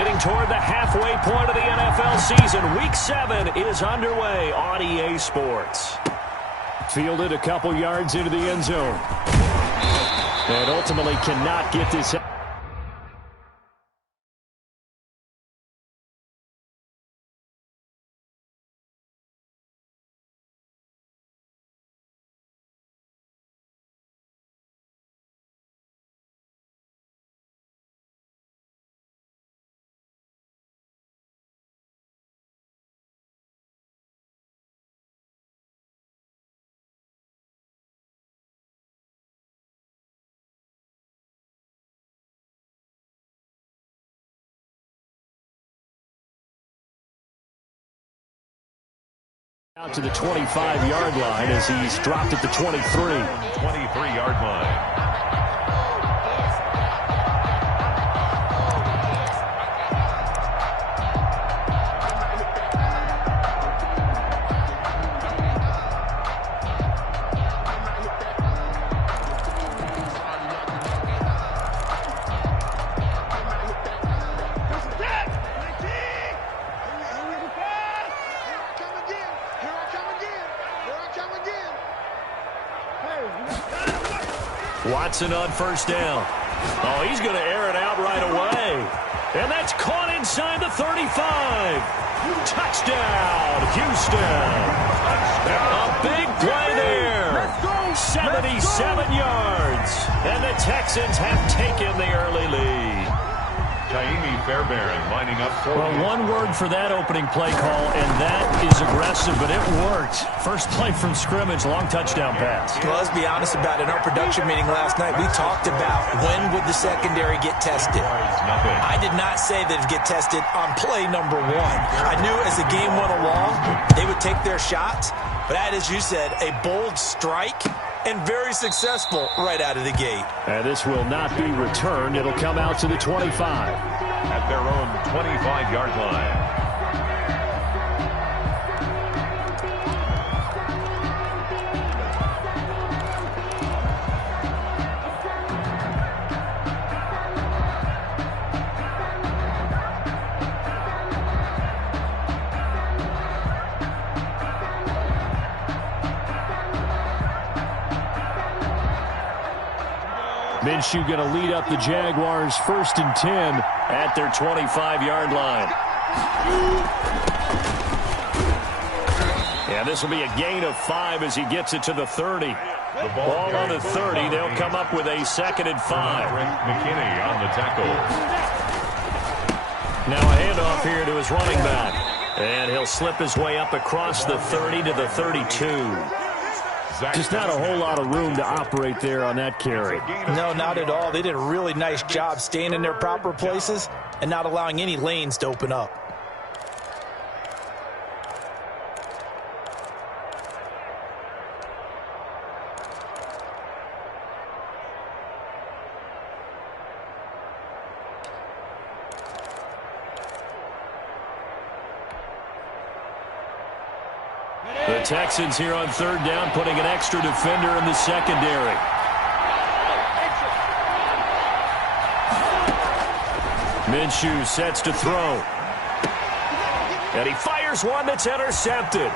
Getting toward the halfway point of the NFL season. Week 7 is underway on EA Sports. Fielded a couple yards into the end zone. And ultimately cannot get this out. Out to the 25-yard line as he's dropped at the 23. 23-yard line. Watson on first down. Oh, he's going to air it out right away. And that's caught inside the 35. Touchdown, Houston. A big play there. 77 yards. And the Texans have taken the early lead. Jaime Fairbairn lining up for Well, one word for that opening play call, and that is aggressive, but it worked. First play from scrimmage, long touchdown pass. Well, let's be honest about it. In our production meeting last night, we talked about when would the secondary get tested. I did not say that it'd get tested on play number 1. I knew as the game went along, they would take their shots, but that, as you said, a bold strike and very successful right out of the gate. And this will not be returned. It'll come out to the 25. At their own 25-yard line. Minshew going to lead up the Jaguars 1st and 10 at their 25-yard line. And this will be a gain of 5 as he gets it to the 30. The ball on the 30. They'll come up with a 2nd and 5. McKinney on the tackle. Now a handoff here to his running back. And he'll slip his way up across the 30 to the 32. Just not a whole lot of room to operate there on that carry. No, not at all. They did a really nice job staying in their proper places and not allowing any lanes to open up. The Texans here on 3rd down, putting an extra defender in the secondary. Minshew sets to throw. And he fires one that's intercepted.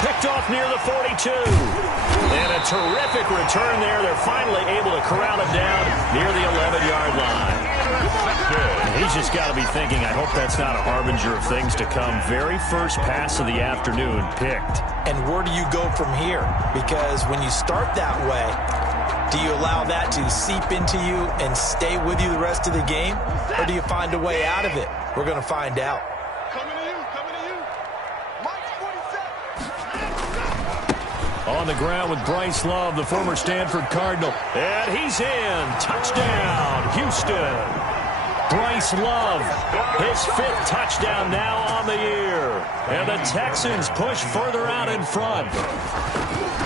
Picked off near the 42. And a terrific return there. They're finally able to corral it down near the 11-yard line. He's just got to be thinking, I hope that's not a harbinger of things to come. Very first pass of the afternoon picked. And where do you go from here? Because when you start that way, do you allow that to seep into you and stay with you the rest of the game? Or do you find a way out of it? We're going to find out. On the ground with Bryce Love, the former Stanford Cardinal. And he's in. Touchdown, Houston. Bryce Love, his 5th touchdown now on the year. And the Texans push further out in front.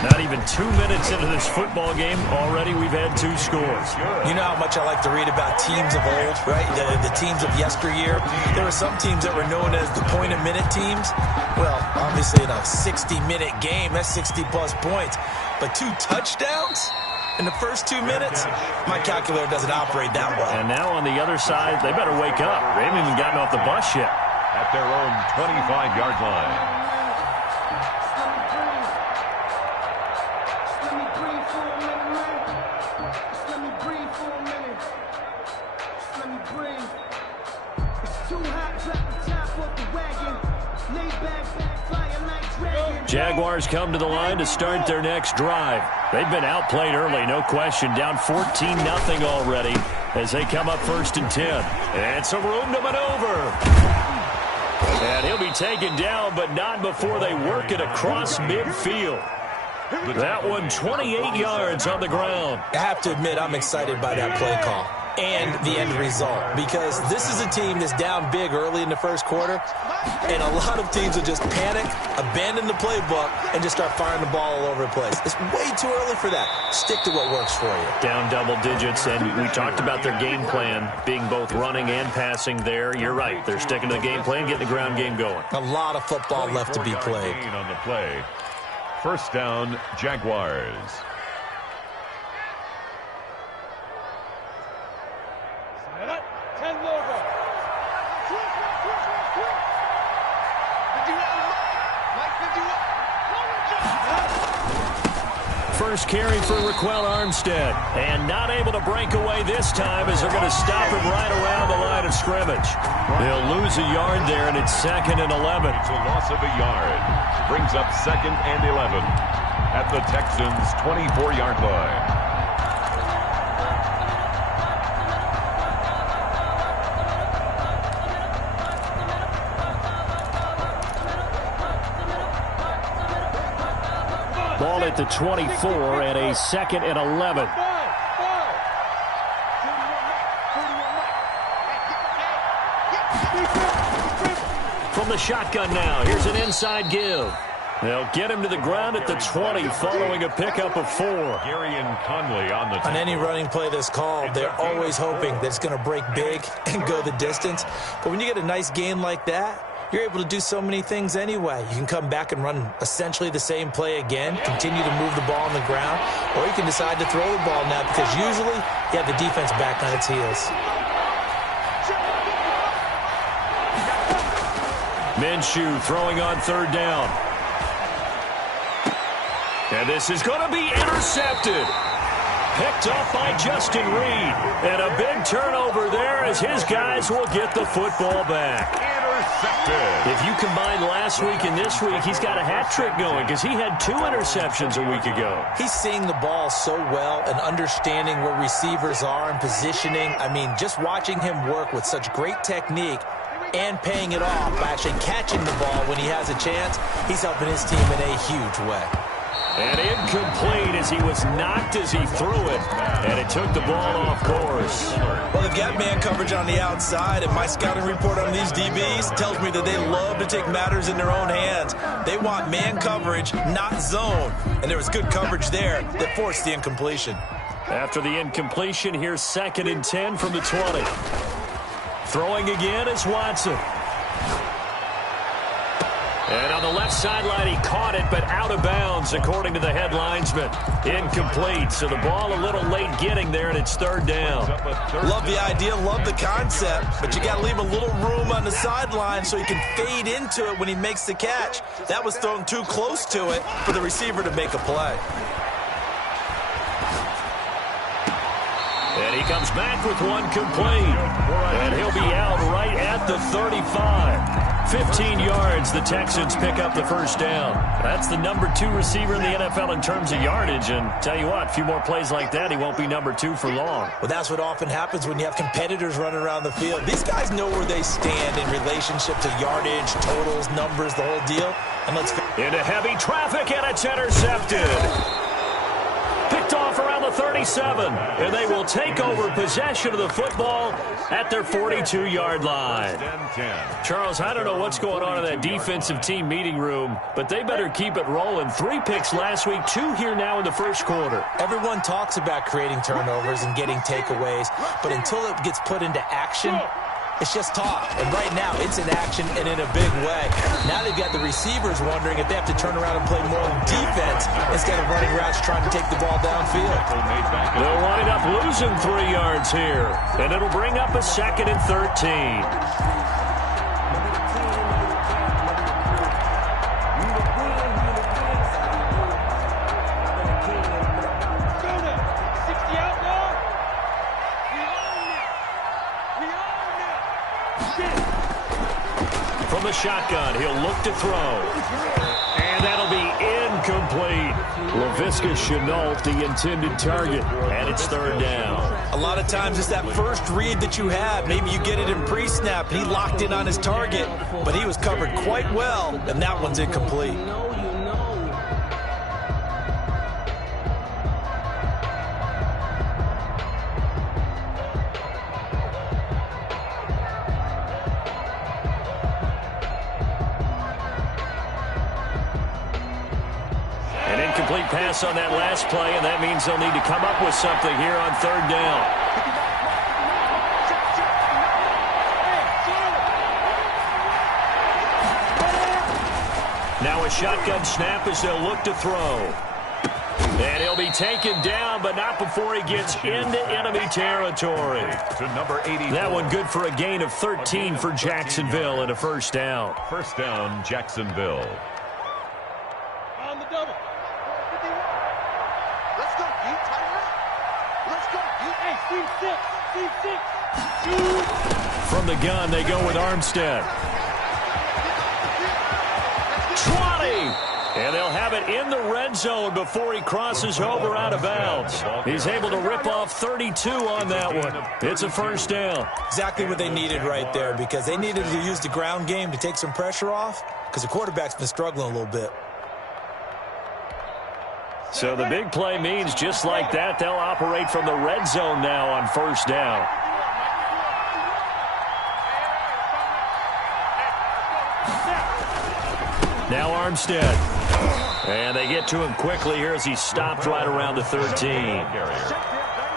Not even 2 minutes into this football game, already we've had 2 scores. You know how much I like to read about teams of old, right? The teams of yesteryear. There were some teams that were known as the point-a-minute teams. Well, obviously in a 60-minute game, that's 60-plus points. But 2 touchdowns? in the first 2 minutes, my calculator doesn't operate that well. And now on the other side, they better wake up. They haven't even gotten off the bus yet. At their own 25-yard line. Jaguars come to the line to start their next drive. They've been outplayed early, no question. Down 14-0 already as they come up 1st and 10. And some room to maneuver. And he'll be taken down, but not before they work it across midfield. That one 28 yards on the ground. I have to admit, I'm excited by that play call and the end result, because this is a team that's down big early in the first quarter, and a lot of teams will just panic, abandon the playbook, and just start firing the ball all over the place. It's way too early for that. Stick to what works for you. Down double digits, and we talked about their game plan being both running and passing there. You're right. They're sticking to the game plan, getting the ground game going. A lot of football left to be played. On the play. First down, Jaguars. First carry for Raquel Armstead. And not able to break away this time as they're going to stop him right around the line of scrimmage. They'll lose a yard there, and it's 2nd and 11. It's a loss of a yard. Brings up 2nd and 11 at the Texans' 24-yard line. Ball at the 24 and a 2nd and 11. From the shotgun now, here's an inside give. They'll get him to the ground at the 20 following a pickup of 4. Gary and Conley on the On any running play that's called, they're always hoping that it's going to break big and go the distance. But when you get a nice gain like that, you're able to do so many things anyway. You can come back and run essentially the same play again, continue to move the ball on the ground, or you can decide to throw the ball now because usually you have the defense back on its heels. Minshew throwing on 3rd down. And this is going to be intercepted. Picked off by Justin Reed. And a big turnover there as his guys will get the football back. If you combine last week and this week, he's got a hat trick going because he had 2 interceptions a week ago. He's seeing the ball so well and understanding where receivers are and positioning. I mean, just watching him work with such great technique and paying it off by actually catching the ball when he has a chance, he's helping his team in a huge way. And incomplete as he was knocked as he threw it, and it took the ball off course. Well, they've got man coverage on the outside, and my scouting report on these DBs tells me that they love to take matters in their own hands. They want man coverage, not zone, and there was good coverage there that forced the incompletion. After the incompletion, here's 2nd and 10 from the 20. Throwing again is Watson. And on the left sideline, he caught it, but out of bounds, according to the head linesman. Incomplete, so the ball a little late getting there, and it's 3rd down. Love the idea, love the concept, but you got to leave a little room on the sideline so he can fade into it when he makes the catch. That was thrown too close to it for the receiver to make a play. And he comes back with one complete. And he'll be out right at the 35. 15 yards, the Texans pick up the 1st down. That's the number 2 receiver in the NFL in terms of yardage. And tell you what, a few more plays like that, he won't be number 2 for long. Well, that's what often happens when you have competitors running around the field. These guys know where they stand in relationship to yardage, totals, numbers, the whole deal. And let's into heavy traffic, and it's intercepted. Picked off around the 37, and they will take over possession of the football at their 42-yard line. Charles, I don't know what's going on in that defensive team meeting room, but they better keep it rolling. 3 picks last week, 2 here now in the first quarter. Everyone talks about creating turnovers and getting takeaways, but until it gets put into action, It's just talk. And right now, it's in action and in a big way. Now they've got the receivers wondering if they have to turn around and play more defense instead of running routes trying to take the ball downfield. They'll wind up losing 3 yards here, and it'll bring up a 2nd and 13. From the shotgun, he'll look to throw. And that'll be incomplete. Laviska Shenault, the intended target, and it's 3rd down. A lot of times it's that first read that you have. Maybe you get it in pre-snap, and he locked in on his target, but he was covered quite well, and that one's incomplete. Pass on that last play, and that means they'll need to come up with something here on 3rd down. Now a shotgun snap as they'll look to throw. And he'll be taken down, but not before he gets into enemy territory. To number 80. That one good for a gain of 13 for Jacksonville and a 1st down. 1st down, Jacksonville. On the double. Let's go, you tighten up. Let's go, you. Hey, C6. From the gun, they go with Armstead. 20. And they'll have it in the red zone before he crosses over out of bounds. He's able to rip off 32 on that one. It's a 1st down. Exactly what they needed right there, because they needed to use the ground game to take some pressure off, because the quarterback's been struggling a little bit. So the big play means just like that, they'll operate from the red zone now on 1st down. Now Armstead. And they get to him quickly here as he stopped right around the 13.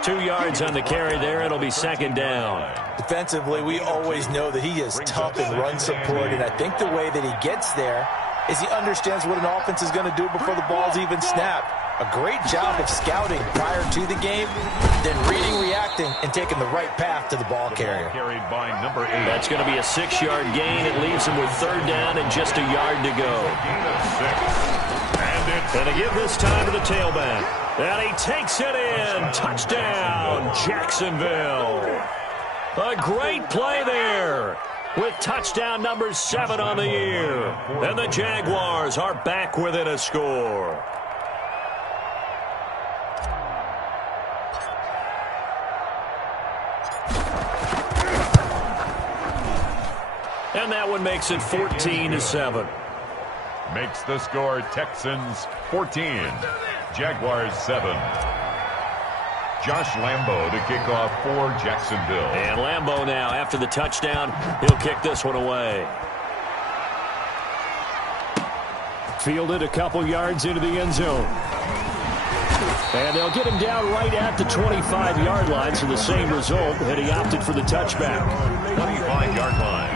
2 yards on the carry there. It'll be 2nd down. Defensively, we always know that he is tough in run support, and I think the way that he gets there is he understands what an offense is going to do before the ball's even snapped. A great job of scouting prior to the game, then reading, reacting, and taking the right path to the ball carrier. Carried by number 8. That's going to be a 6-yard gain. It leaves him with 3rd down and just a yard to go. And to give this time to the tailback. And he takes it in. Touchdown, Jacksonville. A great play there, with touchdown number 7 on the year. And the Jaguars are back within a score. And that one makes it 14-7. Makes the score Texans 14, Jaguars 7. Josh Lambo to kick off for Jacksonville. And Lambo now, after the touchdown, he'll kick this one away. Fielded a couple yards into the end zone. And they'll get him down right at the 25-yard line, so the same result, and he opted for the touchback. 25-yard line.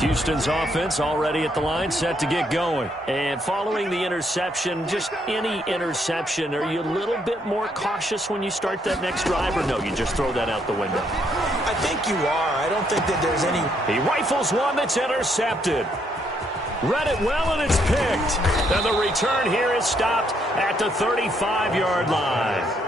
Houston's offense already at the line, set to get going. And following the interception, just any interception, are you a little bit more cautious when you start that next drive, or no, you just throw that out the window? I think you are. I don't think that there's any... He rifles one that's intercepted. Read it well, and it's picked. And the return here is stopped at the 35-yard line.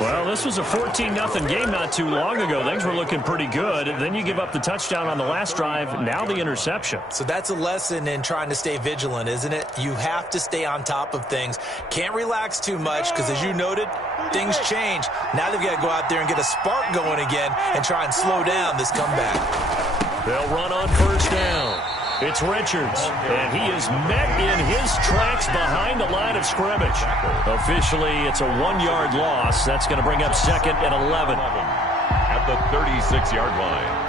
Well, this was a 14-0 game not too long ago. Things were looking pretty good. Then you give up the touchdown on the last drive. Now the interception. So that's a lesson in trying to stay vigilant, isn't it? You have to stay on top of things. Can't relax too much because, as you noted, things change. Now they've got to go out there and get a spark going again and try and slow down this comeback. They'll run on 1st down. It's Richards, and he is met in his tracks behind the line of scrimmage. Officially, it's a 1-yard loss. That's going to bring up 2nd and 11. At the 36-yard line.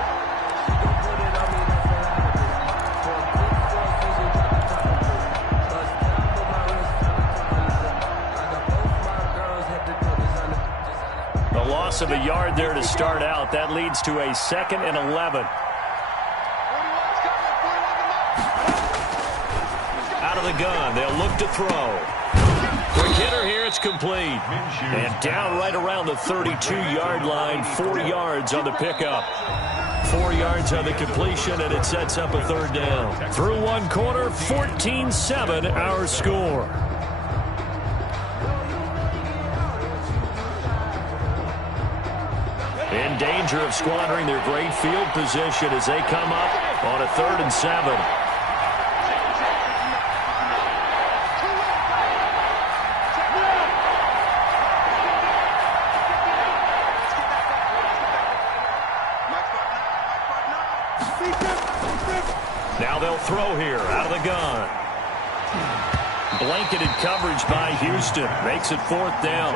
loss of a yard there to start out. That leads to a 2nd and 11. Out of the gun, they'll look to throw. Quick hitter here, it's complete. And down right around the 32-yard line, 4 yards on the pickup. 4 yards on the completion, and it sets up a 3rd down. Through 1 quarter, 14-7 our score. In danger of squandering their great field position as they come up on a 3rd and 7. Now they'll throw here out of the gun. Blanketed coverage by Houston. Makes it 4th down.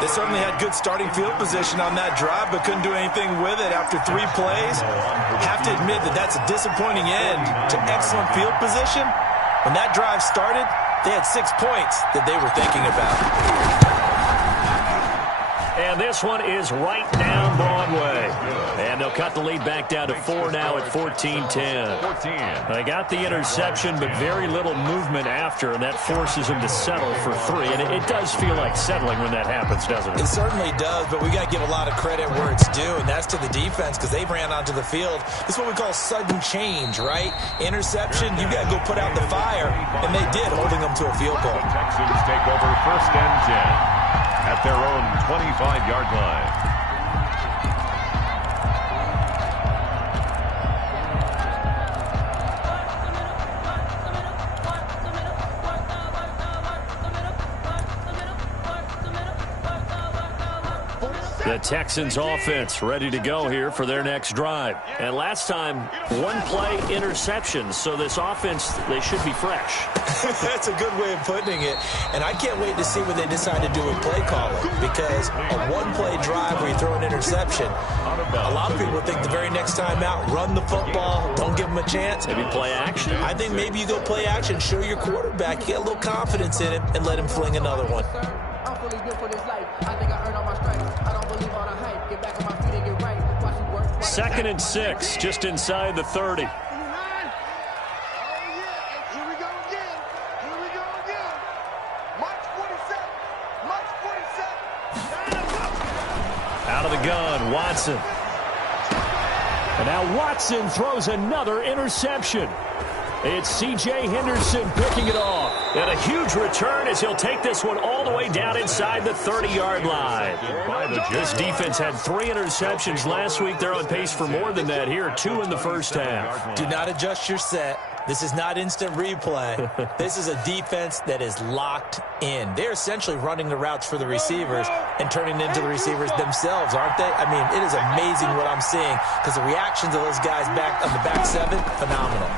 They certainly had good starting field position on that drive, but couldn't do anything with it after 3 plays. Have to admit that that's a disappointing end to excellent field position. When that drive started, they had 6 points that they were thinking about. And this one is right down Broadway. And they'll cut the lead back down to 4 now at 14-10. They got the interception, but very little movement after, and that forces them to settle for 3. And it does feel like settling when that happens, doesn't it? It certainly does, but we got to give a lot of credit where it's due, and that's to the defense because they ran onto the field. This is what we call sudden change, right? Interception, you got to go put out the fire, and they did, holding them to a field goal. The Texans take over 1st and 10 at their own 25-yard line. The Texans offense ready to go here for their next drive. And last time, 1 play interception. So this offense, they should be fresh. That's a good way of putting it. And I can't wait to see what they decide to do with play calling. Because a 1-play drive where you throw an interception, a lot of people think the very next time out, run the football, don't give them a chance. Maybe play action. I think maybe you go play action, show your quarterback, you get a little confidence in him, and let him fling another one. I'm fully built for this life. I think I earned all my stripes. I don't believe all the hype. Get back on my feet and get right. Watch you work. 2nd and 6, just inside the 30. Oh, yeah. And here we go again. Here we go again. March 47. March 47. Out of the gun, Watson. And now Watson throws another interception. It's C.J. Henderson picking it off. And a huge return as he'll take this one all the way down inside the 30-yard line. This defense had 3 interceptions last week. They're on pace for more than that here, 2 in the first half. Do not adjust your set. This is not instant replay. This is a defense that is locked in. They're essentially running the routes for the receivers and turning into the receivers themselves, aren't they? I mean, it is amazing what I'm seeing because the reactions of those guys back on the back 7, phenomenal.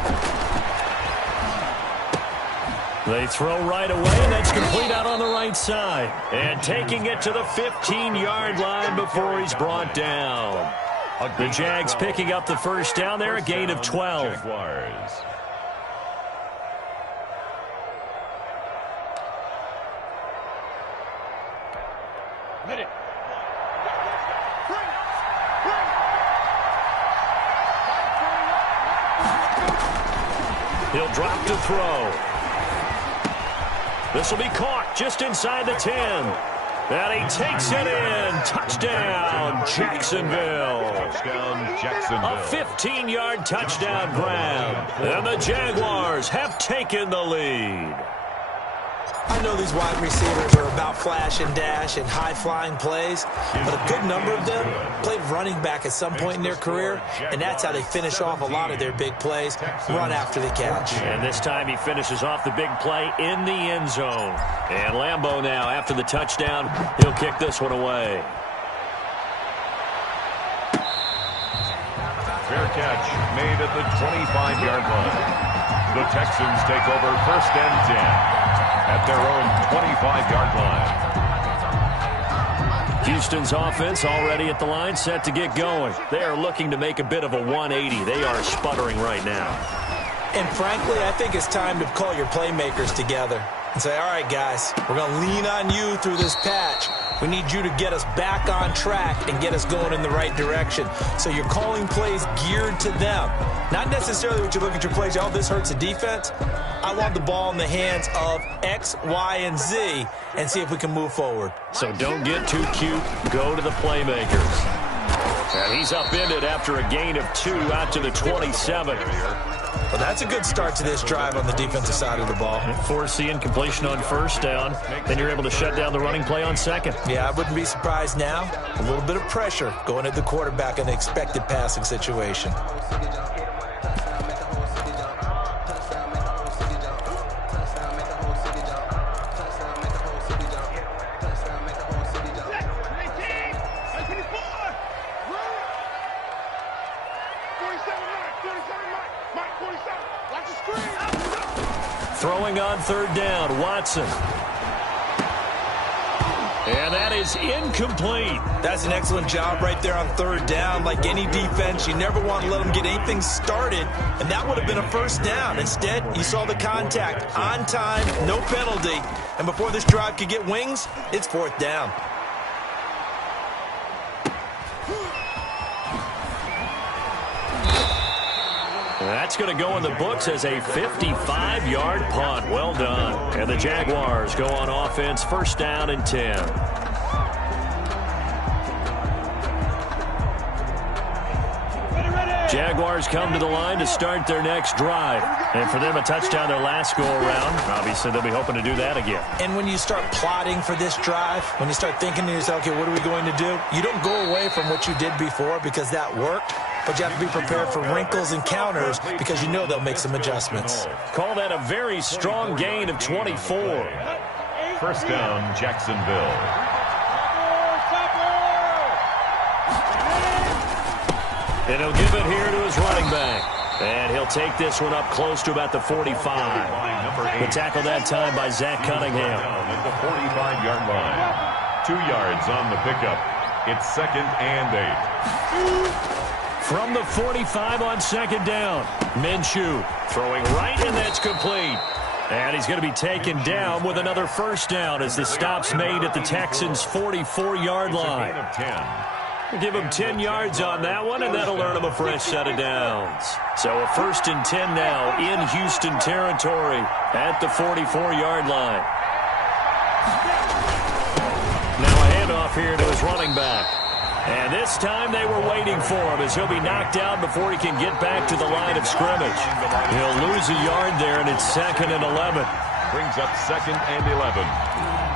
They throw right away, and that's complete out on the right side. And taking it to the 15-yard line before he's brought down. The Jags picking up the first down there, a gain of 12. Jaguars. He'll drop to throw. This will be caught just inside the 10. And he takes it in. Touchdown, Jacksonville. Touchdown, Jacksonville. A 15-yard touchdown grab. And the Jaguars have taken the lead. I know these wide receivers are about flash and dash and high-flying plays, but a good number of them played running back at some point in their career, and that's how they finish off a lot of their big plays, run after the catch. And this time he finishes off the big play in the end zone. And Lambeau now, after the touchdown, he'll kick this one away. Fair catch made at the 25-yard line. The Texans take over 1st and 10 at their own 25-yard line. Houston's offense already at the line, set to get going. They are looking to make a bit of a 180. They are sputtering right now. And frankly, I think it's time to call your playmakers together. and say, all right, guys, we're going to lean on you through this patch. We need you to get us back on track and get us going in the right direction. So you're calling plays geared to them. Not necessarily what you look at your plays, oh, this hurts the defense. I want the ball in the hands of X, Y, and Z and see if we can move forward. So don't get too cute. Go to the playmakers. And he's upended after a gain of 2 out to the 27. Well, that's a good start to this drive on the defensive side of the ball. Force the incompletion on first down. Then you're able to shut down the running play on second. Yeah, I wouldn't be surprised now. A little bit of pressure going at the quarterback in the expected passing situation. Throwing on third down, Watson. And that is incomplete. That's an excellent job right there on third down. Like any defense, you never want to let them get anything started, and that would have been a first down. Instead, you saw the contact on time, no penalty, and before this drive could get wings, it's fourth down. That's going to go in the books as a 55-yard punt. Well done. And the Jaguars go on offense, first down and 10. Jaguars come to the line to start their next drive. And for them, a touchdown their last go-around. Obviously, they'll be hoping to do that again. And when you start plotting for this drive, when you start thinking to yourself, okay, what are we going to do? You don't go away from what you did before because that worked. But you have to be prepared for wrinkles and counters because you know they'll make some adjustments. Call that a very strong gain of 24. First down, Jacksonville. And he'll give it here to his running back. And he'll take this one up close to about the 45. The tackle that time by Zach Cunningham. At the 45-yard line. 2 yards on the pickup. It's second and 8. From the 45 on second down, Minshew throwing right, and that's complete. And he's going to be taken down with another first down as the stop's made at the Texans' 44-yard line. We'll give him 10 yards on that one, and that'll earn him a fresh set of downs. So a first and 10 now in Houston territory at the 44-yard line. Now a handoff here to his running back. And this time they were waiting for him as he'll be knocked out before he can get back to the line of scrimmage. He'll lose a yard there, and it's second and 11. Brings up second and 11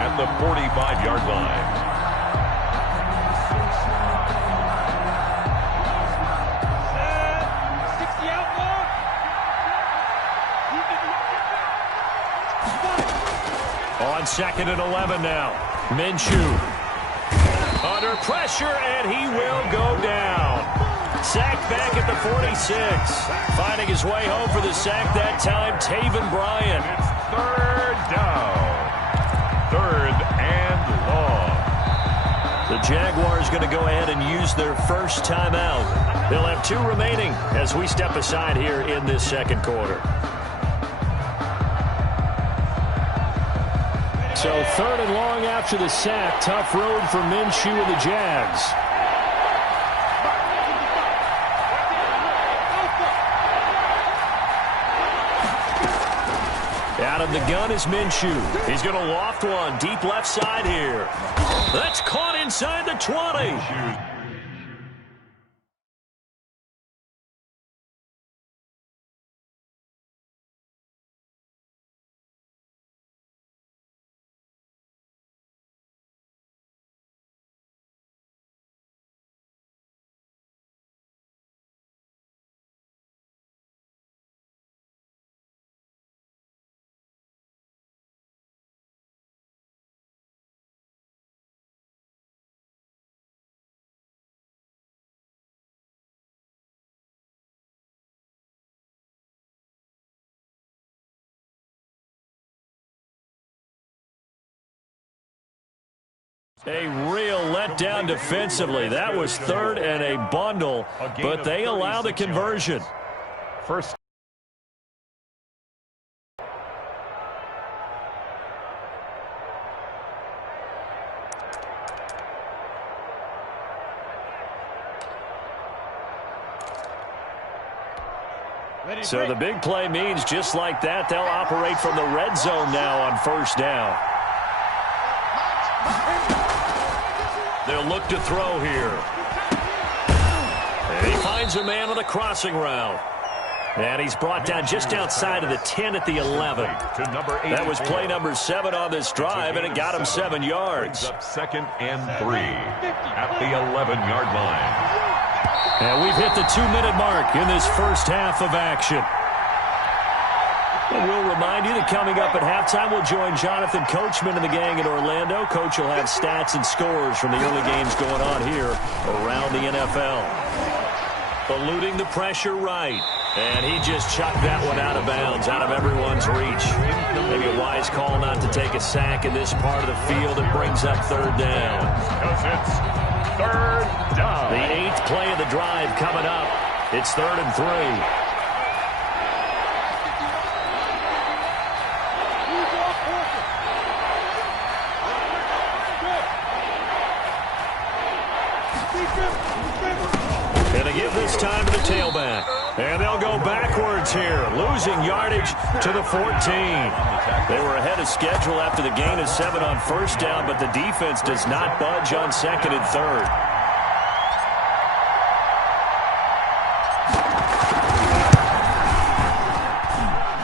at the 45-yard line. On second and 11 now, Minshew. Under pressure, and he will go down. Sacked back at the 46. Finding his way home for the sack that time, Taven Bryan. It's third down. Third and long. The Jaguars going to go ahead and use their first timeout. They'll have 2 remaining as we step aside here in this second quarter. So third and long after the sack. Tough road for Minshew and the Jags. Out of the gun is Minshew. He's going to loft one deep left side here. That's caught inside the 20. A real letdown defensively. That was third and a bundle, but they allow the conversion. First. So the big play means just like that, they'll operate from the red zone now on first down. They'll look to throw here. And he finds a man on the crossing route. And he's brought down just outside of the 10 at the 11. That was play number 7 on this drive, and it got him 7 yards. Up 2nd and 3 at the 11-yard line. And we've hit the 2-minute mark in this first half of action. And we'll remind you that coming up at halftime, we'll join Jonathan Coachman and the gang in Orlando. Coach will have stats and scores from the early games going on here around the NFL. Eluding the pressure right. And he just chucked that one out of bounds, out of everyone's reach. Maybe a wise call not to take a sack in this part of the field. It brings up 3rd down. Because it's 3rd down. The 8th play of the drive coming up. It's 3rd and 3. And to give this time to the tailback. And they'll go backwards here, losing yardage to the 14. They were ahead of schedule after the gain of 7 on first down, but the defense does not budge on 2nd and 3rd.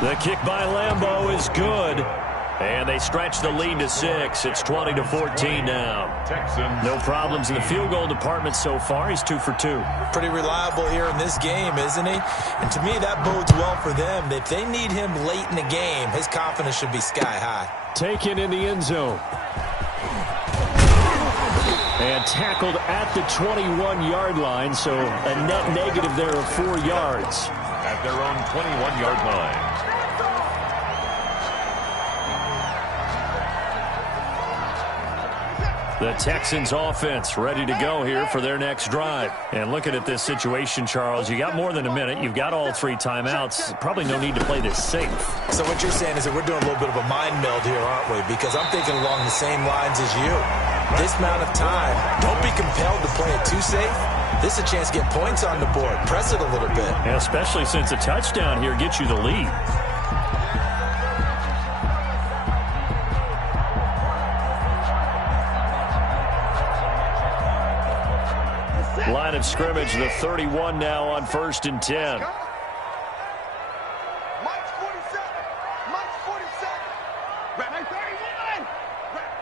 The kick by Lambeau is good. And they stretch the lead to 6. It's 20-14 now. No problems in the field goal department so far. He's 2 for 2. Pretty reliable here in this game, isn't he? And to me, that bodes well for them. If they need him late in the game, his confidence should be sky high. Taken in the end zone. And tackled at the 21-yard line, so a net negative there of 4 yards. At their own 21-yard line. The Texans offense ready to go here for their next drive. And looking at this situation, Charles, you got more than a minute. You've got all 3 timeouts. Probably no need to play this safe. So what you're saying is that we're doing a little bit of a mind meld here, aren't we? Because I'm thinking along the same lines as you. This amount of time, don't be compelled to play it too safe. This is a chance to get points on the board. Press it a little bit. And especially since a touchdown here gets you the lead. Line of scrimmage, the 31 now on 1st and 10. Mike's 47. Mike's 47. Right, 31. Right.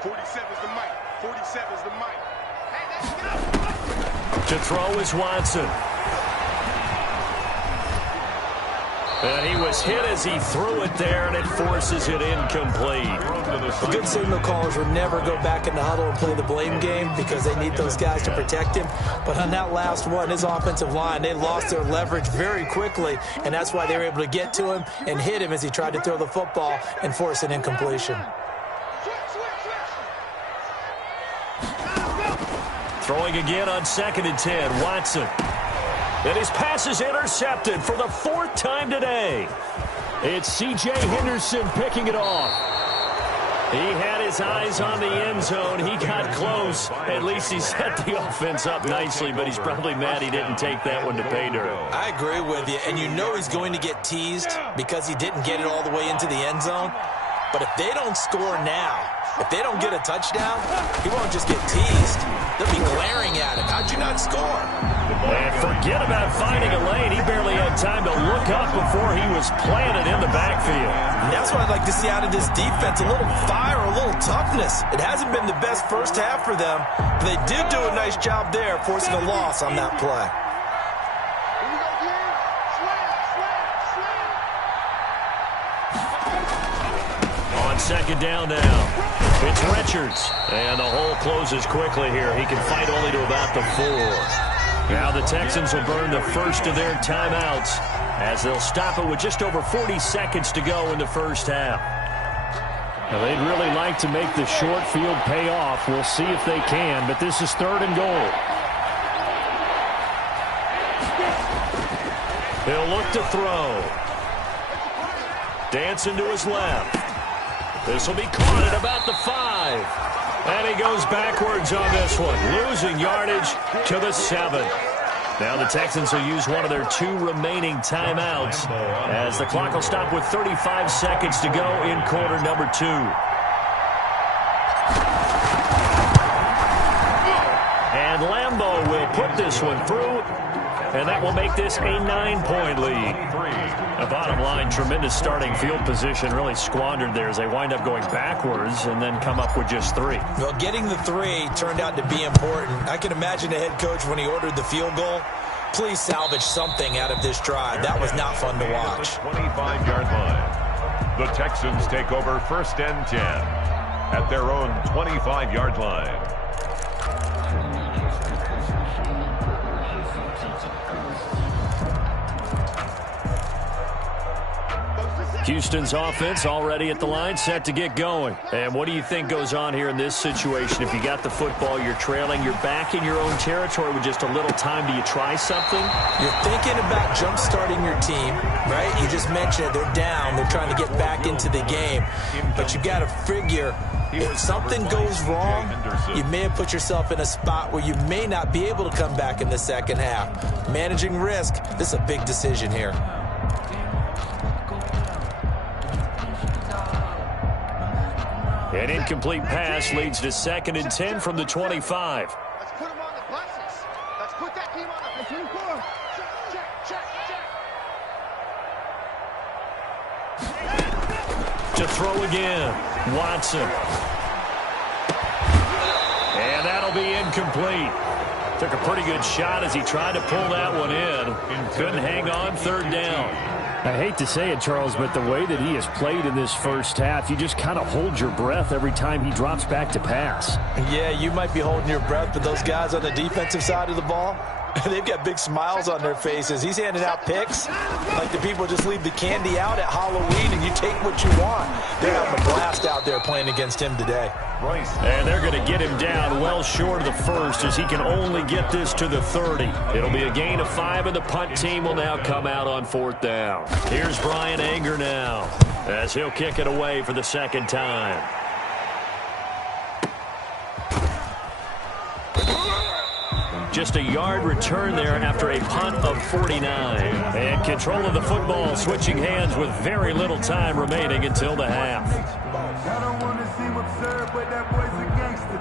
47 is the Mike. 47 is the Mike. Hey, that's To throw is Watson. And he was hit as he threw it there, and it forces it incomplete. The good signal callers would never go back in the huddle and play the blame game because they need those guys to protect him. But on that last one, his offensive line, they lost their leverage very quickly, and that's why they were able to get to him and hit him as he tried to throw the football and force an incompletion. Throwing again on 2nd and 10, Watson. And his pass is intercepted for the 4th time today. It's C.J. Henderson picking it off. He had his eyes on the end zone. He got close. At least he set the offense up nicely, but he's probably mad he didn't take that one to pay dirt. I agree with you, and you know he's going to get teased because he didn't get it all the way into the end zone. But if they don't score now, if they don't get a touchdown, he won't just get teased. They'll be glaring at him. How'd you not score? And forget about finding a lane. He barely had time to look up before he was planted in the backfield. And that's what I'd like to see out of this defense, a little fire, a little toughness. It hasn't been the best first half for them, but they did do a nice job there forcing a loss on that play. On 2nd down now, it's Richards. And the hole closes quickly here. He can fight only to about the 4. Now the Texans will burn the first of their timeouts as they'll stop it with just over 40 seconds to go in the first half. Now they'd really like to make the short field pay off. We'll see if they can, but this is 3rd and goal. He'll look to throw. Dancing to his left. This will be caught at about the 5. And he goes backwards on this one, losing yardage to the 7. Now the Texans will use one of their 2 remaining timeouts as the clock will stop with 35 seconds to go in quarter number 2. And Lambeau will put this one through, and that will make this a 9-point lead. The bottom line, tremendous starting field position, really squandered there as they wind up going backwards and then come up with just 3. Well, getting the 3 turned out to be important. I can imagine the head coach when he ordered the field goal. Please salvage something out of this drive. That was not fun to watch. 25-yard line. The Texans take over 1st and 10 at their own 25-yard line. Houston's offense already at the line, set to get going. And what do you think goes on here in this situation? If you got the football, you're trailing, you're back in your own territory with just a little time. Do you try something? You're thinking about jump-starting your team, right? You just mentioned it. They're down. They're trying to get back into the game. But you got to figure, if something goes wrong, you may have put yourself in a spot where you may not be able to come back in the second half. Managing risk, this is a big decision here. An incomplete pass leads to 2nd and 10 from the 25. Let's put him on the buses. Let's put that team on the team. Check. To throw again, Watson. And that'll be incomplete. Took a pretty good shot as he tried to pull that one in. Couldn't hang on, 3rd down. I hate to say it, Charles, but the way that he has played in this first half, you just kind of hold your breath every time he drops back to pass. Yeah, you might be holding your breath, but those guys on the defensive side of the ball, they've got big smiles on their faces. He's handing out picks like the people just leave the candy out at Halloween and you take what you want. They're having a blast out there playing against him today. And they're going to get him down well short of the 1st as he can only get this to the 30. It'll be a gain of 5, and the punt team will now come out on 4th down. Here's Brian Anger now as he'll kick it away for the 2nd time. Just a yard return there after a punt of 49. And control of the football switching hands with very little time remaining until the half. I don't want to seem absurd, but that boy's a gangster.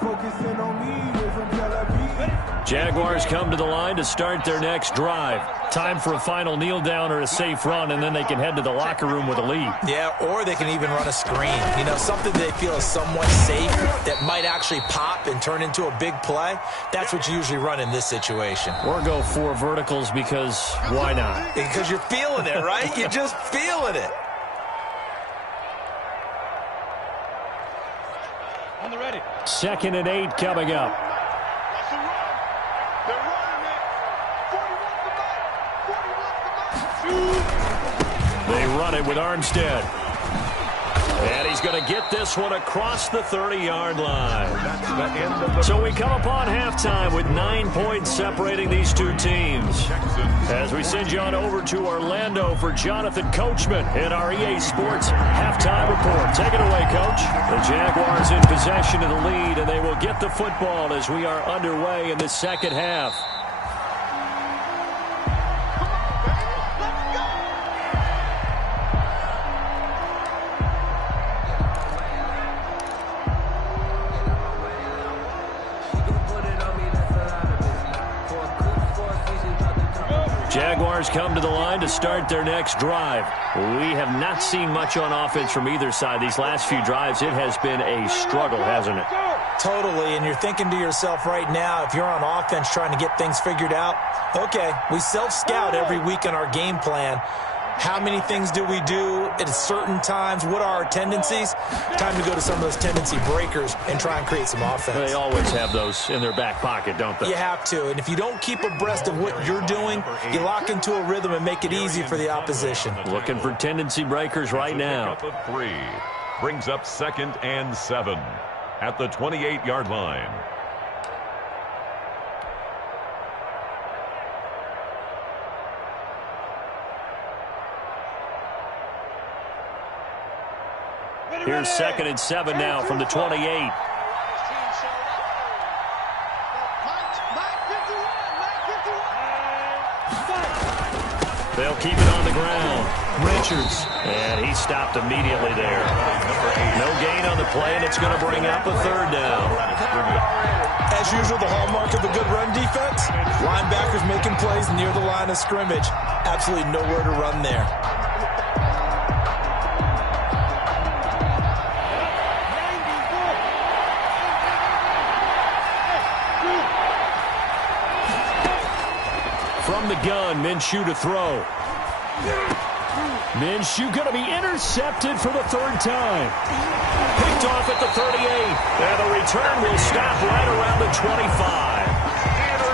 Focusing on me is until I beat. Jaguars come to the line to start their next drive. Time for a final kneel down or a safe run, and then they can head to the locker room with a lead. Yeah, or they can even run a screen. You know, something they feel is somewhat safe that might actually pop and turn into a big play. That's what you usually run in this situation. Or go 4 verticals because why not? Because you're feeling it, right? You're just feeling it. On the ready. 2nd and 8 coming up. That's a run. They're running it. 41 They run it with Armstead. And he's going to get this one across the 30-yard line. So we come upon halftime with 9 points separating these 2 teams. As we send you on over to Orlando for Jonathan Coachman in our EA Sports halftime report. Take it away, Coach. The Jaguars in possession of the lead, and they will get the football as we are underway in the second half. Jaguars come to the line to start their next drive. We have not seen much on offense from either side. These last few drives, it has been a struggle, hasn't it? Totally, and you're thinking to yourself right now, if you're on offense trying to get things figured out, okay, we self-scout every week on our game plan. How many things do we do at certain times? What are our tendencies? Time to go to some of those tendency breakers and try and create some offense. They always have those in their back pocket, don't they? You have to, and if you don't keep abreast of what you're doing, you lock into a rhythm and make it easy for the opposition. Looking for tendency breakers right now. Pickup of 3 brings up 2nd and 7 at the 28-yard line. Here's 2nd and 7 now from the 28. They'll keep it on the ground. Richards. And he stopped immediately there. No gain on the play, and it's going to bring up a third down. As usual, the hallmark of a good run defense, linebackers making plays near the line of scrimmage. Absolutely nowhere to run there. From the gun, Minshew to throw. Minshew going to be intercepted for the third time. Picked off at the 38. And the return will stop right around the 25.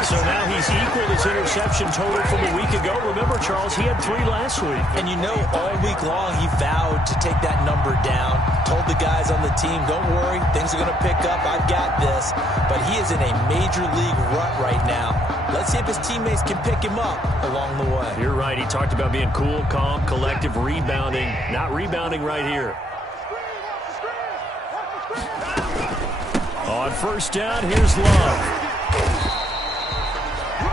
So now he's equaled his interception total from a week ago. Remember, Charles, he had 3 last week. And you know, all week long he vowed to take that number down. Told the guys on the team, don't worry, things are going to pick up. I've got this. But he is in a major league rut right now. Let's see if his teammates can pick him up along the way. You're right. He talked about being cool, calm, collective, rebounding. Not rebounding right here. On first down, here's Love.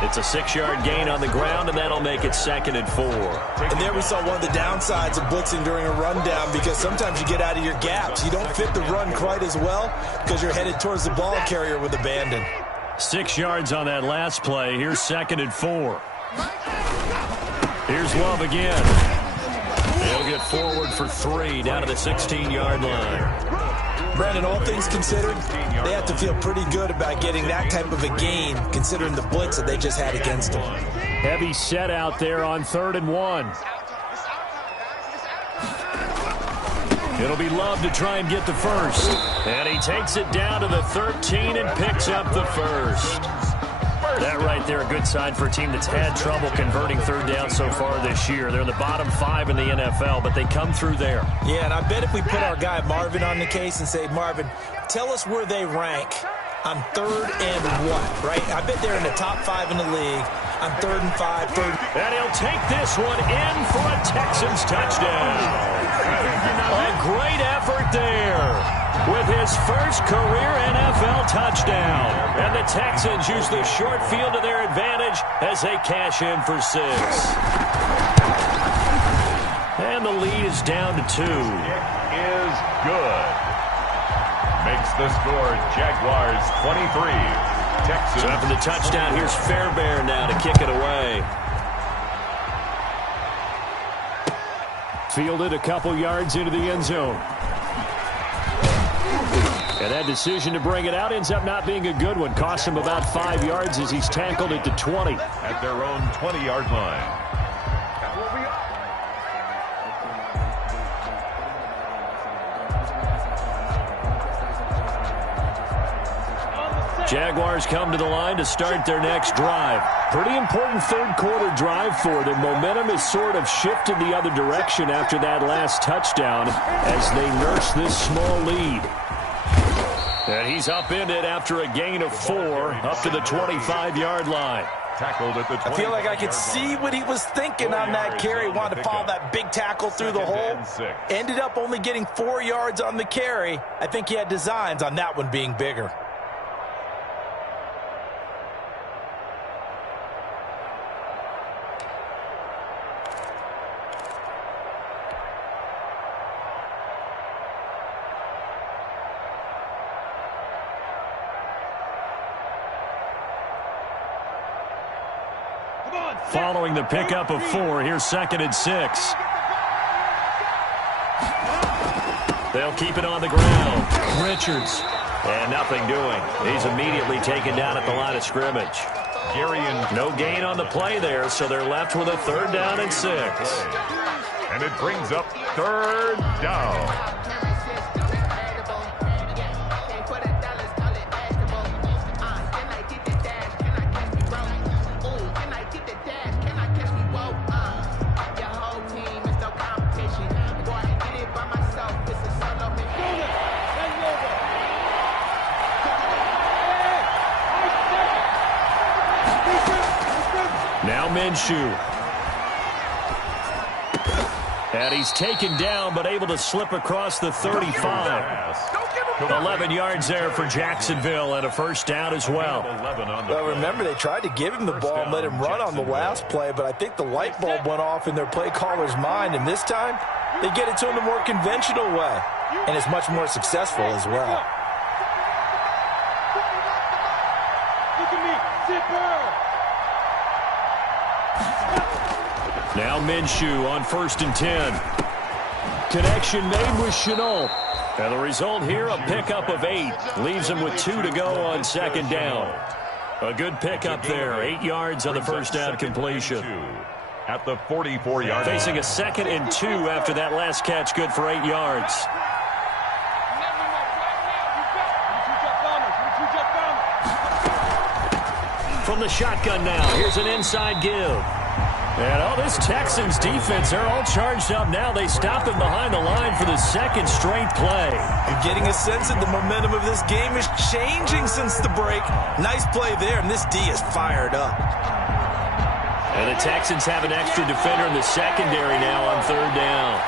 It's a 6-yard gain on the ground, and that'll make it 2nd and 4. And there we saw one of the downsides of blitzing during a rundown, because sometimes you get out of your gaps. You don't fit the run quite as well because you're headed towards the ball carrier with abandon. 6 yards on that last play. Here's 2nd and 4. Here's Love again. They'll get forward for 3 down to the 16-yard line. Brandon, all things considered, they have to feel pretty good about getting that type of a gain, considering the blitz that they just had against them. Heavy set out there on 3rd and 1. It'll be Love to try and get the first. And he takes it down to the 13 and picks up the first. That right there, a good sign for a team that's had trouble converting third down so far this year. They're in the bottom 5 in the NFL, but they come through there. Yeah, and I bet if we put our guy Marvin on the case and say, Marvin, tell us where they rank on 3rd and what, right? I bet they're in the top 5 in the league on 3rd and 5, 3rd. And he'll take this one in for a Texans touchdown. A great effort there with his first career NFL touchdown. And the Texans use the short field to their advantage as they cash in for 6. And the lead is down to 2. Kick is good. Makes the score Jaguars 23. Texans. So after the touchdown, here's Fairbairn now to kick it away. Fielded a couple yards into the end zone. And that decision to bring it out ends up not being a good one. Cost him about 5 yards as he's tackled at the 20. At their own 20-yard line. Jaguars come to the line to start their next drive. Pretty important third-quarter drive for them. Momentum has sort of shifted the other direction after that last touchdown as they nurse this small lead. And he's upended after a gain of 4 up to the 25-yard line. Tackled at the 20. I feel like I could see what he was thinking on that carry. Wanted to follow that big tackle through the hole. Ended up only getting 4 yards on the carry. I think he had designs on that one being bigger. Following the pickup of 4, here's 2nd and 6. They'll keep it on the ground. Richards. And nothing doing. He's immediately taken down at the line of scrimmage. No gain on the play there, so they're left with a 3rd down and 6. And it brings up 3rd down. Now Minshew. And he's taken down, but able to slip across the 35. 11 yards there for Jacksonville and a first down as well. Well, remember, they tried to give him the ball and let him run on the last play, but I think the light bulb went off in their play caller's mind, and this time they get it to him the more conventional way, and it's much more successful as well. Now Minshew on 1st and 10. Connection made with Shenault. And the result here, a pickup of 8. Leaves him with 2 to go on 2nd down. A good pickup there. 8 yards on the first down completion. At the 44-yard line. Facing a 2nd and 2 after that last catch, good for 8 yards. From the shotgun now, here's an inside give. And this Texans defense, they're all charged up now. They stop him behind the line for the 2nd straight play. You're getting a sense that the momentum of this game is changing since the break. Nice play there, and this D is fired up. And the Texans have an extra defender in the secondary now on 3rd down.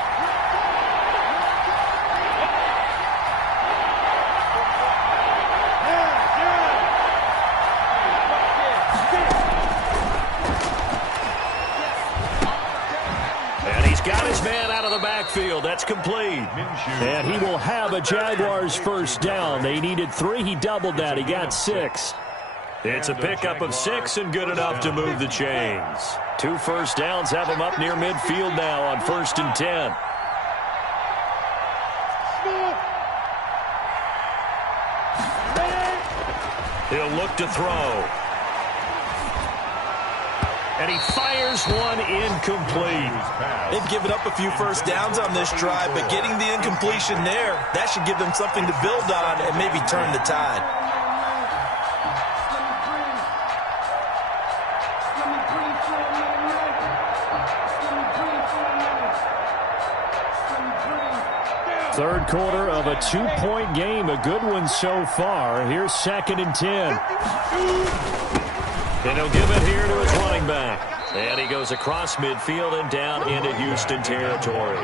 Backfield, that's complete. And he will have a Jaguars first down. They needed 3. He doubled that. He got 6. It's a pickup of 6 and good enough to move the chains. 2 first downs have him up near midfield now on 1st and 10. He'll look to throw. And he fires one incomplete. They've given up a few first downs on this drive, but getting the incompletion there, that should give them something to build on and maybe turn the tide. Third quarter of a 2-point game, a good one so far. Here's 2nd and 10. And he'll give it here to his running back. And he goes across midfield and down into Houston territory.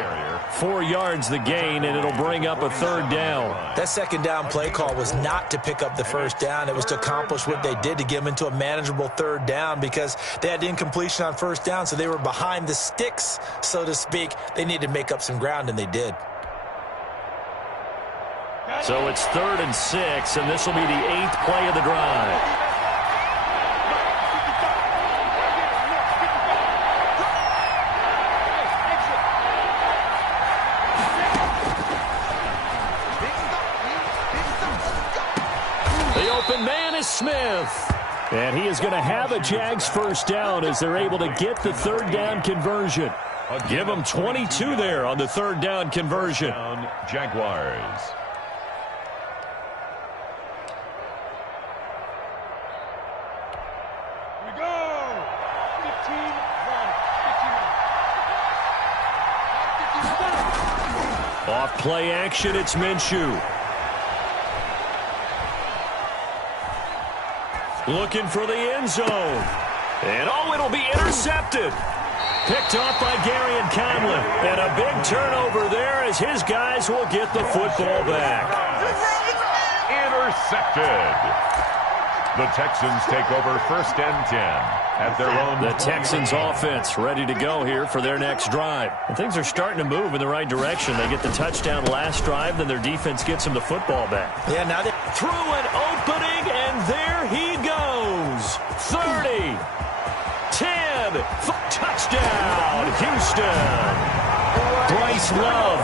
4 yards the gain, and it'll bring up a 3rd down. That 2nd down play call was not to pick up the first down. It was to accomplish what they did, to get them into a manageable 3rd down, because they had incompletion on first down, so they were behind the sticks, so to speak. They needed to make up some ground, and they did. So it's 3rd and 6, and this will be the 8th play of the drive. Smith. And he is going to have a Jags first down as they're able to get the 3rd down conversion. Give them 22 there on the 3rd down conversion. Jaguars. We go. 15-1. Off play action, it's Minshew. Looking for the end zone. And it'll be intercepted. Picked off by Gary and Conlon. And a big turnover there as his guys will get the football back. Intercepted. The Texans take over 1st and 10 at their own. The Texans offense ready to go here for their next drive. And things are starting to move in the right direction. They get the touchdown last drive, then their defense gets them the football back. Yeah, now they through an opening, and there he goes. 30, 10, touchdown, Houston. Bryce Love,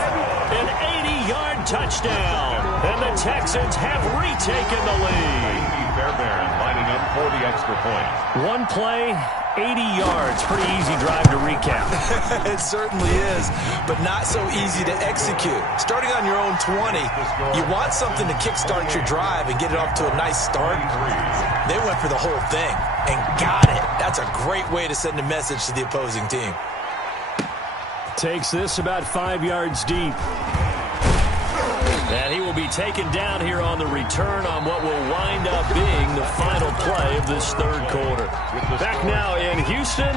an 80-yard touchdown. And the Texans have retaken the lead. Fairbairn lining up for the extra point. One play, 80 yards. Pretty easy drive to recap. It certainly is, but not so easy to execute. Starting on your own 20, you want something to kickstart your drive and get it off to a nice start. They went for the whole thing and got it. That's a great way to send a message to the opposing team. Takes this about 5 yards deep. And he will be taken down here on the return on what will wind up being the final play of this 3rd quarter. Back now in Houston,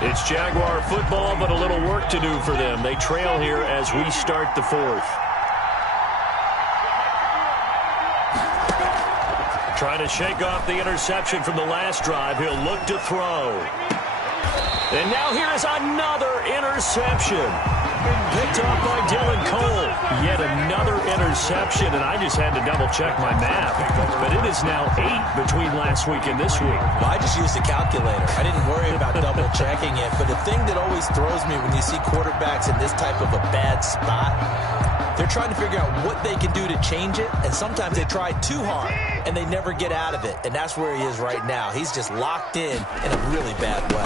it's Jaguar football, but a little work to do for them. They trail here as we start the 4th. Trying to shake off the interception from the last drive. He'll look to throw. And now here is another interception. Picked off by Dylan Cole. Yet another interception, and I just had to double-check my math. But it is now 8 between last week and this week. Well, I just used a calculator. I didn't worry about double-checking it. But the thing that always throws me when you see quarterbacks in this type of a bad spot, they're trying to figure out what they can do to change it, and sometimes they try too hard, and they never get out of it. And that's where he is right now. He's just locked in a really bad way.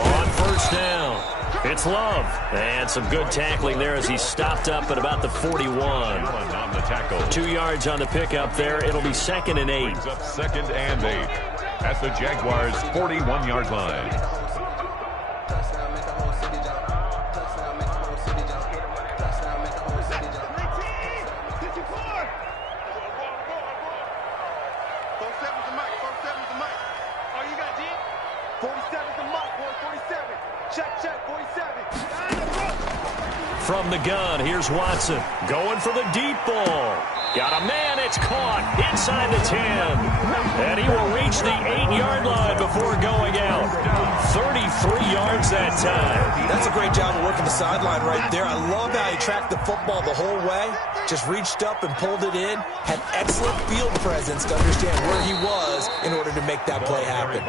On first down, it's Love. And some good tackling there as he stopped up at about the 41. On the tackle. 2 yards on the pickup there. It'll be 2nd and 8. Brings up 2nd and 8 at the Jaguars' 41-yard line. From the gun, here's Watson. Going for the deep ball. Got a man, it's caught inside the 10. And he will reach the 8-yard line before going out. 33 yards that time. That's a great job of working the sideline right there. I love how he tracked the football the whole way. Just reached up and pulled it in. Had excellent field presence to understand where he was in order to make that play happen.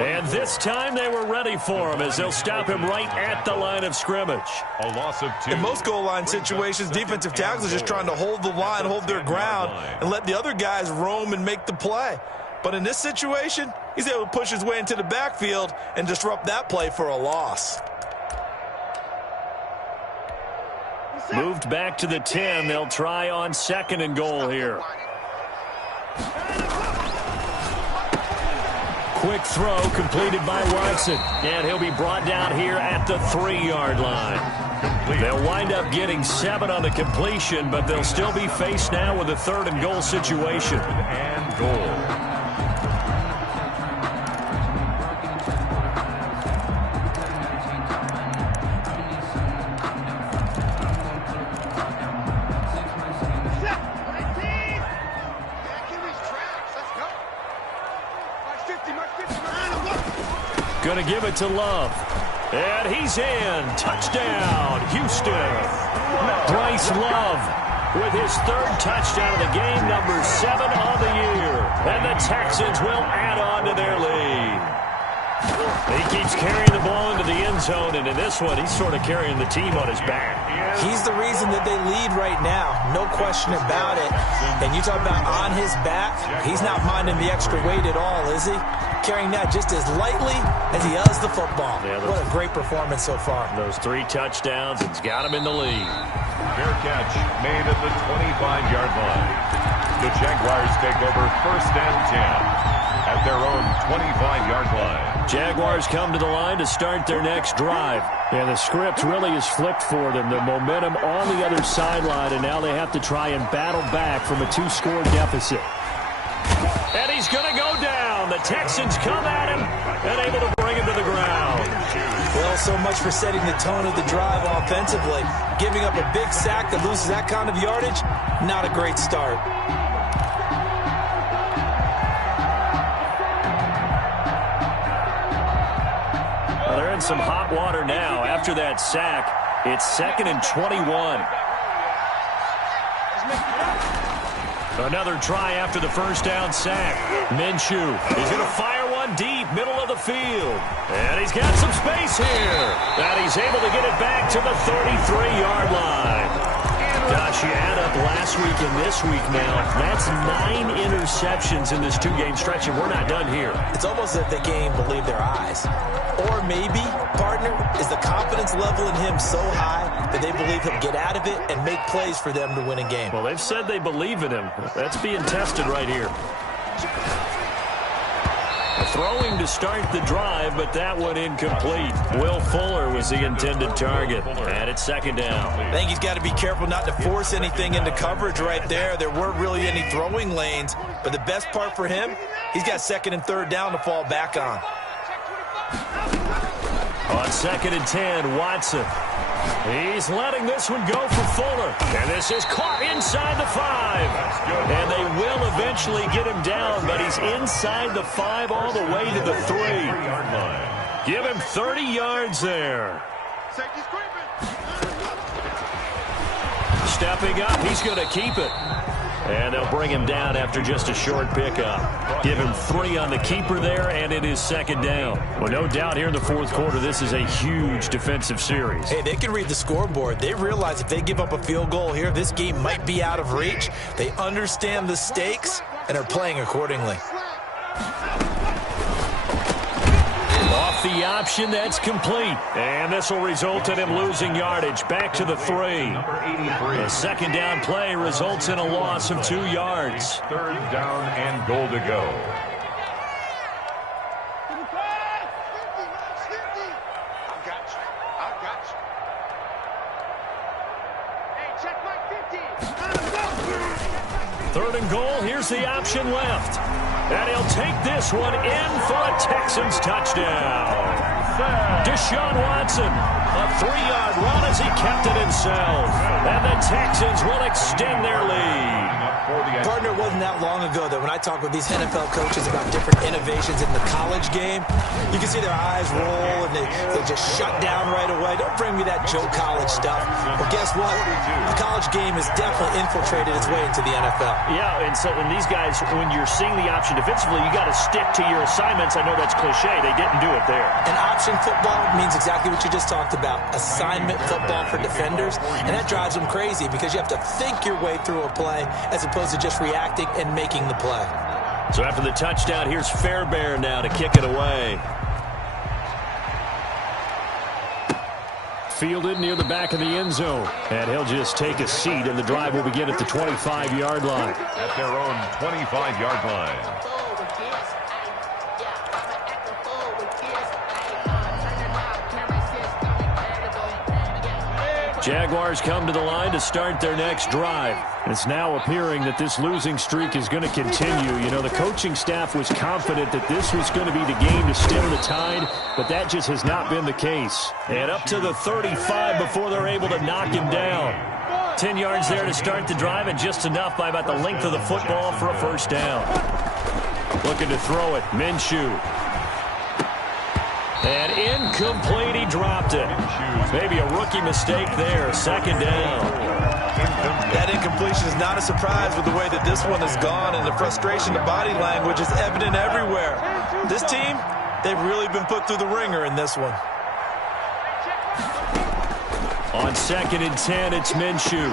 And this time they were ready for him as they'll stop him right at the line of scrimmage. A loss of 2. In most goal line situations, defensive tackles are just trying to hold the line, hold their ground, and let the other guys roam and make the play. But in this situation, he's able to push his way into the backfield and disrupt that play for a loss. Moved back to the 10. They'll try on 2nd and goal here. Quick throw completed by Watson. And he'll be brought down here at the 3-yard line. They'll wind up getting 7 on the completion, but they'll still be faced now with a 3rd and goal situation. And goal. Going to give it to Love. And he's in. Touchdown, Houston. Bryce Love with his 3rd touchdown of the game, number 7 on the year. And the Texans will add on to their lead. He keeps carrying the ball into the end zone, and in this one, he's sort of carrying the team on his back. He's the reason that they lead right now, no question about it. And you talk about on his back, he's not minding the extra weight at all, is he? Carrying that just as lightly as he does the football. Yeah, what a great performance so far. Those 3 touchdowns, it's got him in the lead. Fair catch made at the 25-yard line. The Jaguars take over 1st and 10 at their own 25-yard line. Jaguars come to the line to start their next drive. And the script really is flipped for them. The momentum on the other sideline, and now they have to try and battle back from a 2-score deficit. And he's going to go down. The Texans come at him and able to bring him to the ground. Well, so much for setting the tone of the drive offensively. Giving up a big sack that loses that kind of yardage, not a great start. Well, they're in some hot water now. After that sack, it's 2nd and 21. Another try after the 1st down sack. Minshew is going to fire one deep, middle of the field. And he's got some space here. And he's able to get it back to the 33-yard line. Gosh, you add up last week and this week now. That's 9 interceptions in this 2-game stretch, and we're not done here. It's almost as if they can't even believe their eyes. Or maybe, partner, is the confidence level in him so high that they believe he'll get out of it and make plays for them to win a game. Well, they've said they believe in him. That's being tested right here. Throwing to start the drive, but that one incomplete. Will Fuller was the intended target. And it's 2nd down. I think he's got to be careful not to force anything into coverage right there. There weren't really any throwing lanes. But the best part for him, he's got 2nd and 3rd down to fall back on. On 2nd and 10, Watson. He's letting this one go for Fuller. And this is caught inside the 5. And they will eventually get him down, but he's inside the 5 all the way to the 3-yard line. Give him 30 yards there. Stepping up, he's going to keep it. And they'll bring him down after just a short pickup. Give him 3 on the keeper there, and it is 2nd down. Well, no doubt here in the 4th quarter, this is a huge defensive series. Hey, they can read the scoreboard. They realize if they give up a field goal here, this game might be out of reach. They understand the stakes and are playing accordingly. Off the option, that's complete. And this will result in him losing yardage. Back to the 3. The 2nd down play results in a loss of 2 yards. 3rd down and goal to go. Third and goal, here's the option left. And he'll take this one in for a Texans touchdown. Deshaun Watson, a 3-yard run as he kept it himself. And the Texans will extend their lead. Partner, it wasn't that long ago that when I talk with these NFL coaches about different innovations in the college game, you can see their eyes roll and they just shut down right away. Don't bring me that Joe College stuff. Well, guess what? The college game has definitely infiltrated its way into the NFL. Yeah, and so when these guys, when you're seeing the option defensively, you got to stick to your assignments. I know that's cliche. They didn't do it there. And option football means exactly what you just talked about. Assignment football for defenders. And that drives them crazy because you have to think your way through a play as opposed to just reacting and making the play. So after the touchdown, here's Fairbairn now to kick it away. Fielded near the back of the end zone. And he'll just take a seat, and the drive will begin at the 25-yard line. At their own 25-yard line. Jaguars come to the line to start their next drive. It's now appearing that this losing streak is going to continue. You know, the coaching staff was confident that this was going to be the game to stem the tide, but that just has not been the case. And up to the 35 before they're able to knock him down. 10 yards there to start the drive, and just enough by about the length of the football for a first down. Looking to throw it, Minshew. And incomplete, he dropped it. Maybe a rookie mistake there, 2nd down. That incompletion is not a surprise with the way that this one has gone, and the frustration, the body language is evident everywhere. This team, they've really been put through the ringer in this one. On 2nd and 10, it's Minshew.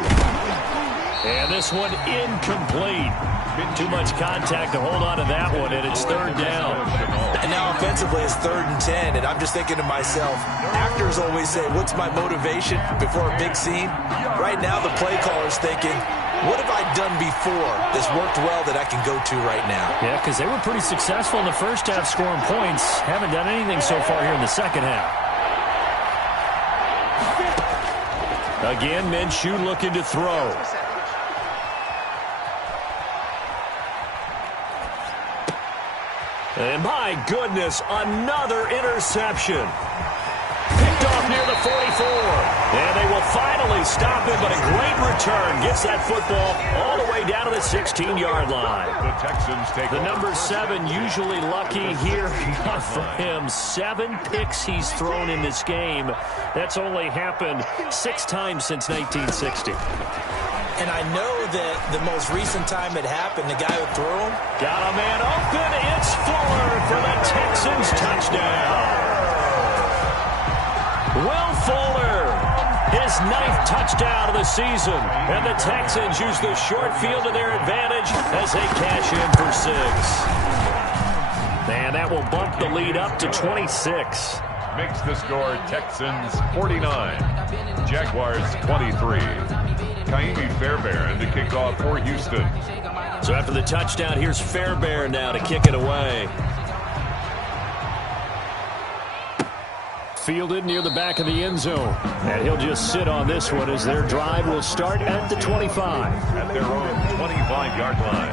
And this one incomplete. Too much contact to hold on to that one, and it's 3rd down. And now offensively it's 3rd and 10, and I'm just thinking to myself, actors always say, what's my motivation before a big scene? Right now the play caller's thinking, what have I done before that's worked well that I can go to right now? Yeah, because they were pretty successful in the first half scoring points. Haven't done anything so far here in the second half. Again, Minshew looking to throw. And my goodness, another interception. Picked off near the 44. And they will finally stop him, but a great return. Gets that football all the way down to the 16-yard line. The Texans take the number 7 usually lucky here. Not for him. 7 picks he's thrown in this game. That's only happened 6 times since 1960. And I know that the most recent time it happened, the guy who threw him got a man open. It's Fuller for the Texans touchdown. Will Fuller, his 9th touchdown of the season. And the Texans use the short field to their advantage as they cash in for 6. And that will bump the lead up to 26. Makes the score Texans 49, Jaguars 23. Kaimi Fairbairn to kick off for Houston. So after the touchdown, here's Fairbairn now to kick it away. Fielded near the back of the end zone. And he'll just sit on this one as their drive will start at the 25. At their own 25-yard line.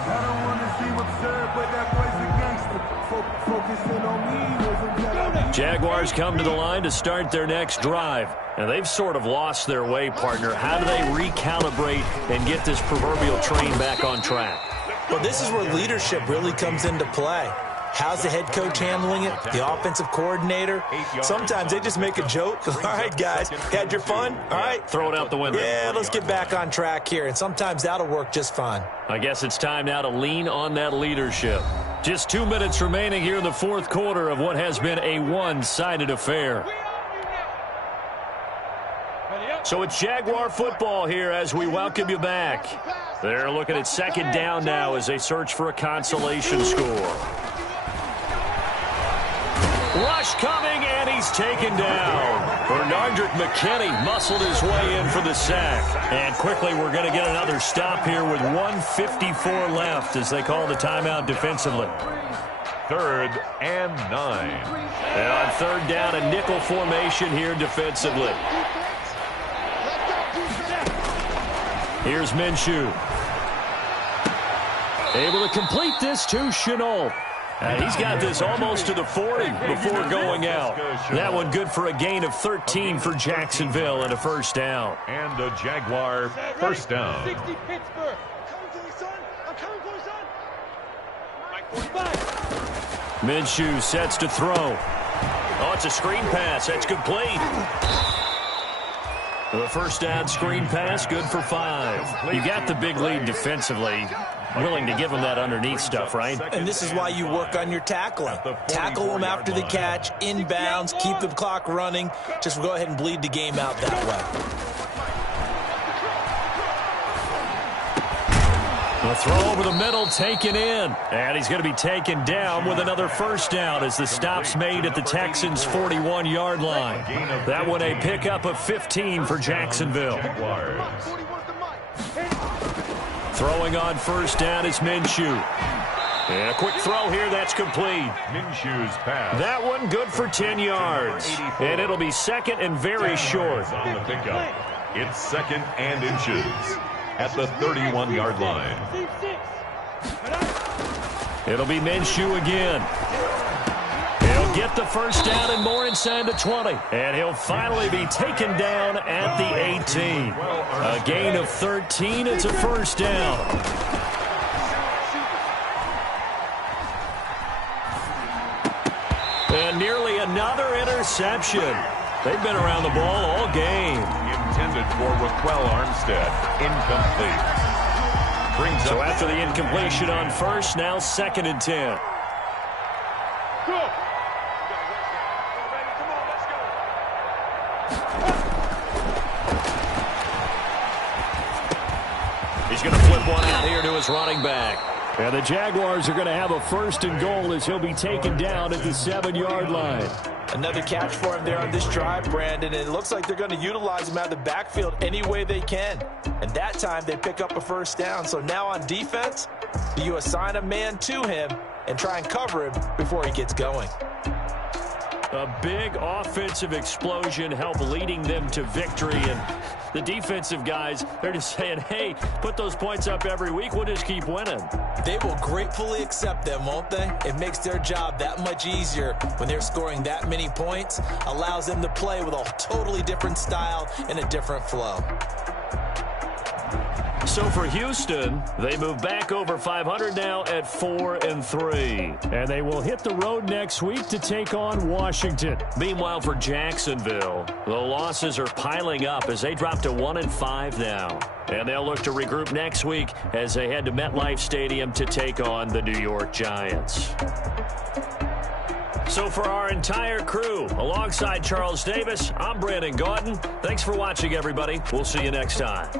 I don't want to seem absurd, but that boy's a gangster. Focusing on me wasn't that Jaguars come to the line to start their next drive. And they've sort of lost their way, partner. How do they recalibrate and get this proverbial train back on track? Well, this is where leadership really comes into play. How's the head coach handling it? The offensive coordinator? Sometimes they just make a joke. All right, guys, had your fun? All right. Throw it out the window. Yeah, let's get back on track here. And sometimes that'll work just fine. I guess it's time now to lean on that leadership. Just 2 minutes remaining here in the fourth quarter of what has been a one-sided affair. So it's Jaguar football here as we welcome you back. They're looking at second down now as they search for a consolation score. Rush coming, and he's taken down. Bernardrick McKinney muscled his way in for the sack. And quickly, we're going to get another stop here with 1:54 left as they call the timeout defensively. 3rd and 9. And on third down, a nickel formation here defensively. Here's Minshew. Able to complete this to Chenault. And he's got this almost to the 40 before going out. That one good for a gain of 13 for Jacksonville and a first down. And a Jaguar first down. 60 Pittsburgh. I'm coming for you, son. I'm coming for you, son. Minshew sets to throw. Oh, it's a screen pass. That's complete. The first down screen pass, good for 5. You got the big lead defensively. Willing to give them that underneath stuff, right? And this is why you work on your tackling. Tackle them after the catch, inbounds, keep the clock running. Just go ahead and bleed the game out that way. The throw over the middle, taken in. And he's going to be taken down with another first down as the stop's made at the Texans' 41-yard line. That one a pickup of 15 for Jacksonville. Throwing on first down is Minshew. And a quick throw here, that's complete. Minshew's pass. That one good for 10 yards. And it'll be second and very short. On the pickup. It's 2nd and inches at the 31-yard line. It'll be Minshew again. He'll get the first down and more inside the 20. And he'll finally be taken down at the 18. A gain of 13. It's a first down. And nearly another interception. They've been around the ball all game. Intended for Raquel Armstead. Incomplete. So after the incompletion on first, now 2nd and 10. He's going to flip one out here to his running back. And the Jaguars are going to have a first and goal as he'll be taken down at the 7-yard line. Another catch for him there on this drive, Brandon. And it looks like they're going to utilize him out of the backfield any way they can. And that time they pick up a first down. So now on defense, do you assign a man to him and try and cover him before he gets going? A big offensive explosion helped leading them to victory. And the defensive guys, they're just saying, hey, put those points up every week. We'll just keep winning. They will gratefully accept them, won't they? It makes their job that much easier when they're scoring that many points. Allows them to play with a totally different style and a different flow. So for Houston, they move back over 500 now at 4-3. And they will hit the road next week to take on Washington. Meanwhile, for Jacksonville, the losses are piling up as they drop to 1-5 now. And they'll look to regroup next week as they head to MetLife Stadium to take on the New York Giants. So for our entire crew, alongside Charles Davis, I'm Brandon Gaudin. Thanks for watching, everybody. We'll see you next time.